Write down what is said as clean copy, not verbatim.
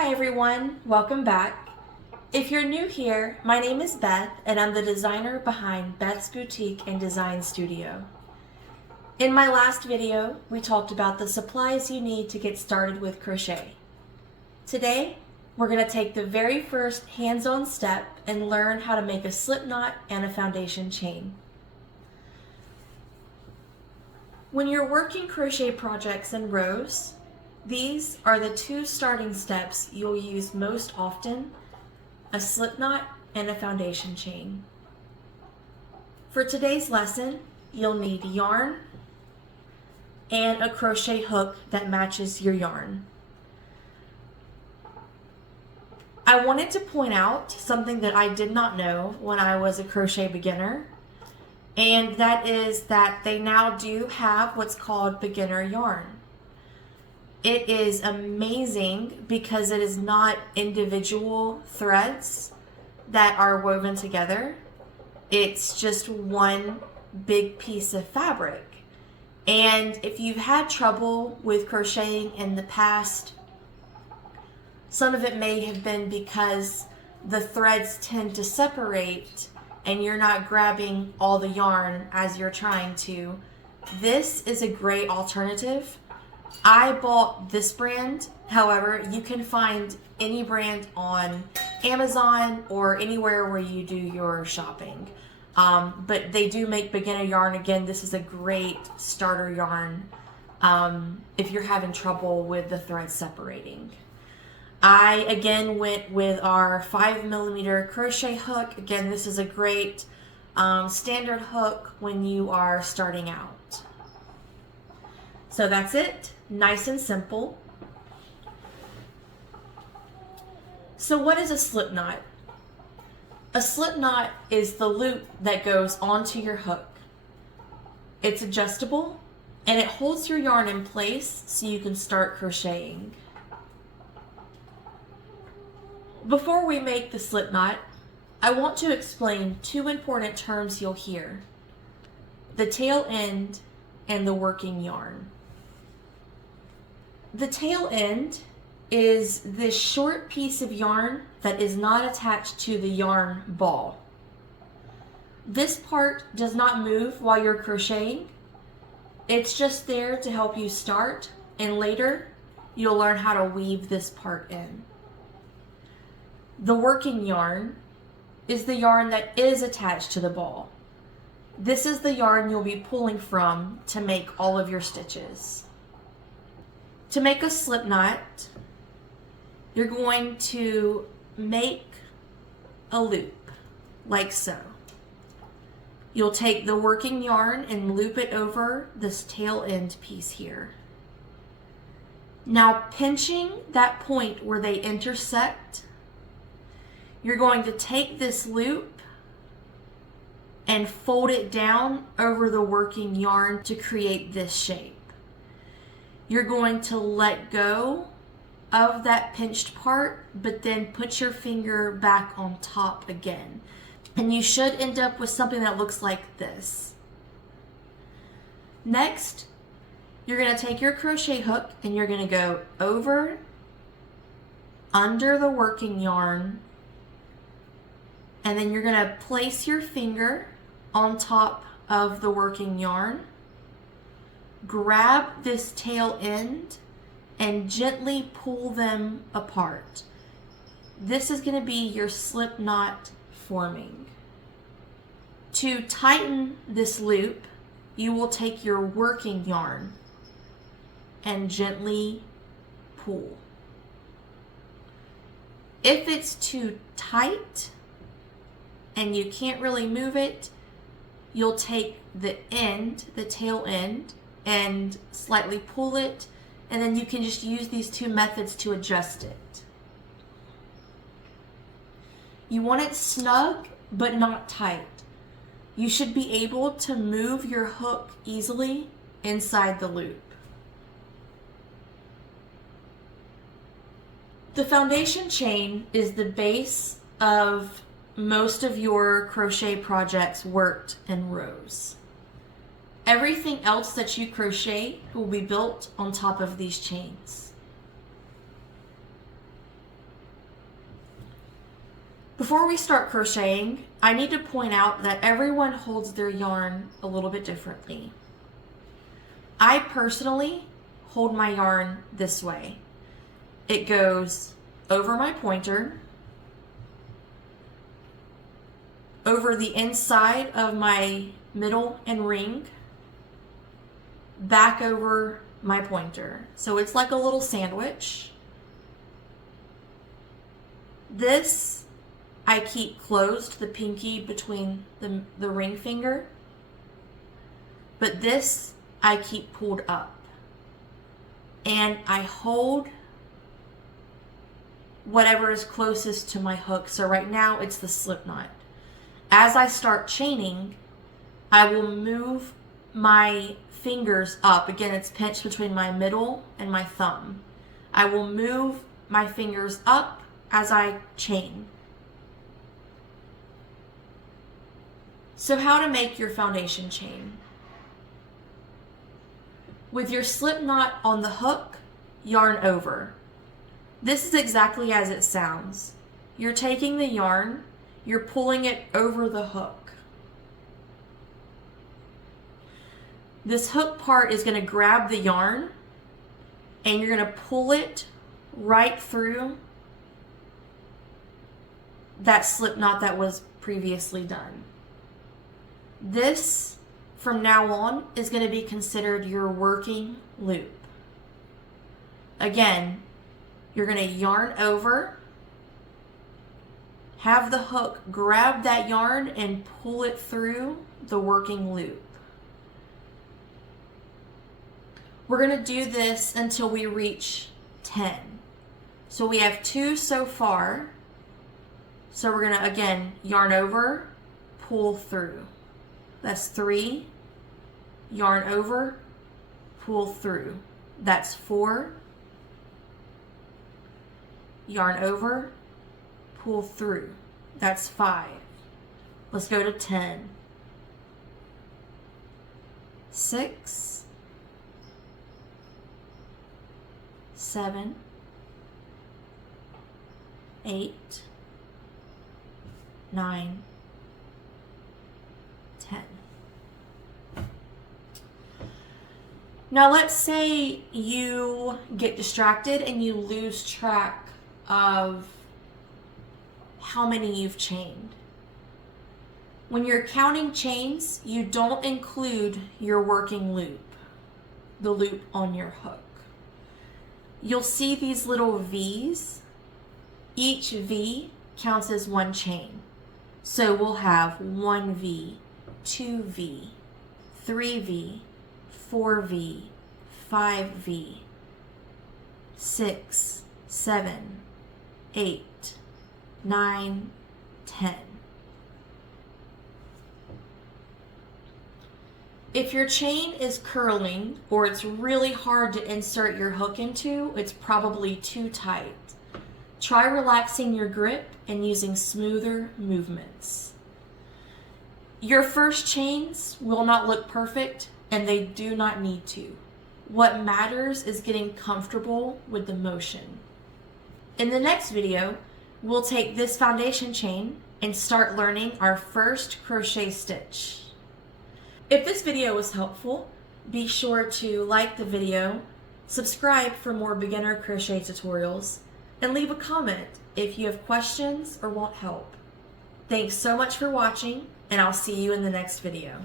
Hi everyone, welcome back. If you're new here, my name is Beth and I'm the designer behind Beth's Boutique and Design Studio. In my last video, we talked about the supplies you need to get started with crochet. Today, we're going to take the very first hands-on step and learn how to make a slip knot and a foundation chain. When you're working crochet projects in rows, these are the two starting steps you'll use most often: a slip knot and a foundation chain. For today's lesson, you'll need yarn and a crochet hook that matches your yarn. I wanted to point out something that I did not know when I was a crochet beginner, and that is that they now do have what's called beginner yarn. It is amazing because it is not individual threads that are woven together. It's just one big piece of fabric. And if you've had trouble with crocheting in the past, some of it may have been because the threads tend to separate and you're not grabbing all the yarn as you're trying to. This is a great alternative. I bought this brand. However, you can find any brand on Amazon or anywhere where you do your shopping. But they do make beginner yarn. Again, this is a great starter yarn if you're having trouble with the threads separating. I again went with our 5mm crochet hook. Again, this is a great standard hook when you are starting out. So that's it. Nice and simple. So what is a slip knot? A slip knot is the loop that goes onto your hook. It's adjustable and it holds your yarn in place so you can start crocheting. Before we make the slip knot, I want to explain two important terms you'll hear: the tail end and the working yarn. The tail end is this short piece of yarn that is not attached to the yarn ball. This part does not move while you're crocheting. It's just there to help you start, and later you'll learn how to weave this part in. The working yarn is the yarn that is attached to the ball. This is the yarn you'll be pulling from to make all of your stitches. To make a slip knot, you're going to make a loop like so. You'll take the working yarn and loop it over this tail end piece here. Now, pinching that point where they intersect, you're going to take this loop and fold it down over the working yarn to create this shape. You're going to let go of that pinched part, but then put your finger back on top again. And you should end up with something that looks like this. Next, you're going to take your crochet hook and you're going to go over, under the working yarn, and then you're going to place your finger on top of the working yarn. Grab this tail end and gently pull them apart. This is going to be your slip knot forming. To tighten this loop, you will take your working yarn and gently pull. If it's too tight and you can't really move it, you'll take the end, the tail end, and slightly pull it, and then you can just use these two methods to adjust it. You want it snug but not tight. You should be able to move your hook easily inside the loop. The foundation chain is the base of most of your crochet projects worked in rows. Everything else that you crochet will be built on top of these chains. Before we start crocheting, I need to point out that everyone holds their yarn a little bit differently. I personally hold my yarn this way. It goes over my pointer, over the inside of my middle and ring, back over my pointer. So it's like a little sandwich. This I keep closed, the pinky between the ring finger, but this I keep pulled up. And I hold whatever is closest to my hook. So right now it's the slip knot. As I start chaining, I will move my fingers up. Again, it's pinched between my middle and my thumb. I will move my fingers up as I chain. So how to make your foundation chain. With your slip knot on the hook, yarn over. This is exactly as it sounds. You're taking the yarn, you're pulling it over the hook. This hook part is going to grab the yarn and you're going to pull it right through that slip knot that was previously done. This, from now on, is going to be considered your working loop. Again, you're going to yarn over, have the hook grab that yarn and pull it through the working loop. We're going to do this until we reach 10. So we have 2 so far. So we're going to, again, yarn over, pull through. That's 3, yarn over, pull through. That's 4, yarn over, pull through. That's 5. Let's go to 10. 6, 7, 8, 9, 10. Now let's say you get distracted and you lose track of how many you've chained. When you're counting chains, you don't include your working loop, the loop on your hook. You'll see these little V's. Each V counts as 1 chain. So we'll have 1V, 2V, 3V, 4V, 5V, 6, 7, 8, 9, 10. If your chain is curling or it's really hard to insert your hook into, it's probably too tight. Try relaxing your grip and using smoother movements. Your first chains will not look perfect, and they do not need to. What matters is getting comfortable with the motion. In the next video, we'll take this foundation chain and start learning our first crochet stitch. If this video was helpful, be sure to like the video, subscribe for more beginner crochet tutorials, and leave a comment if you have questions or want help. Thanks so much for watching, and I'll see you in the next video.